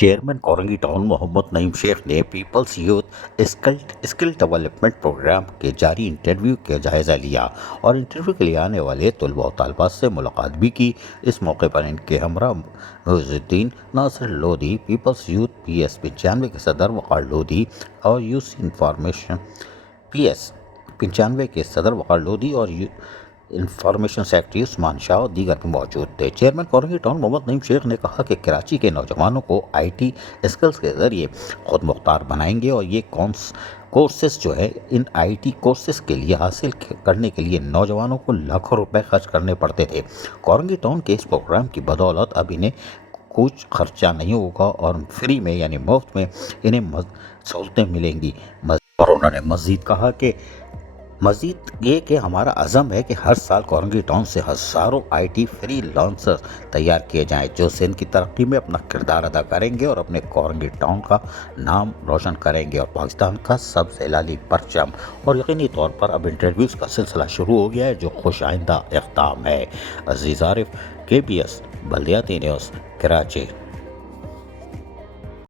Chairman Korangi town Muhammad Naeem Sheikh نے peoples youth skill development programme کے جاری انٹرویو کا جائزہ لیا اور انٹرویو کے لیے آنے والے طلباء و طالبات سے ملاقات بھی کی۔ اس موقع پر ان کے ہمراہ Moiz Uddin Nasir Lodhi, people's youth P S 95 کے صدر وقار لودھی اور U C information P S 95 کے صدر وقار لودھی اور انفارمیشن سیکرٹری عثمان شاہ اور دیگر بھی موجود تھے۔ چیئرمین کورنگی ٹاؤن محمد نعیم شیخ نے کہا کہ کراچی کے نوجوانوں کو آئی ٹی اسکلز کے ذریعے خود مختار بنائیں گے اور یہ کورسز جو ہے ان آئی ٹی کورسز کے لیے حاصل کرنے کے لیے نوجوانوں کو لاکھوں روپے خرچ کرنے پڑتے تھے۔ کورنگی ٹاؤن کے اس پروگرام کی بدولت اب انہیں کچھ خرچہ نہیں ہوگا اور فری میں یعنی مفت میں انہیں سہولتیں ملیں گی۔ اور انہوں نے مزید یہ کہ ہمارا عزم ہے کہ ہر سال کورنگی ٹاؤن سے ہزاروں آئی ٹی فری لانسر تیار کیے جائیں جو سندھ کی ترقی میں اپنا کردار ادا کریں گے اور اپنے کورنگی ٹاؤن کا نام روشن کریں گے اور پاکستان کا سب سے لالی پرچم۔ اور یقینی طور پر اب انٹرویوز کا سلسلہ شروع ہو گیا ہے جو خوش آئندہ اختتام ہے۔ عزیز عارف، KBS بلدیاتی نیوز، کراچی۔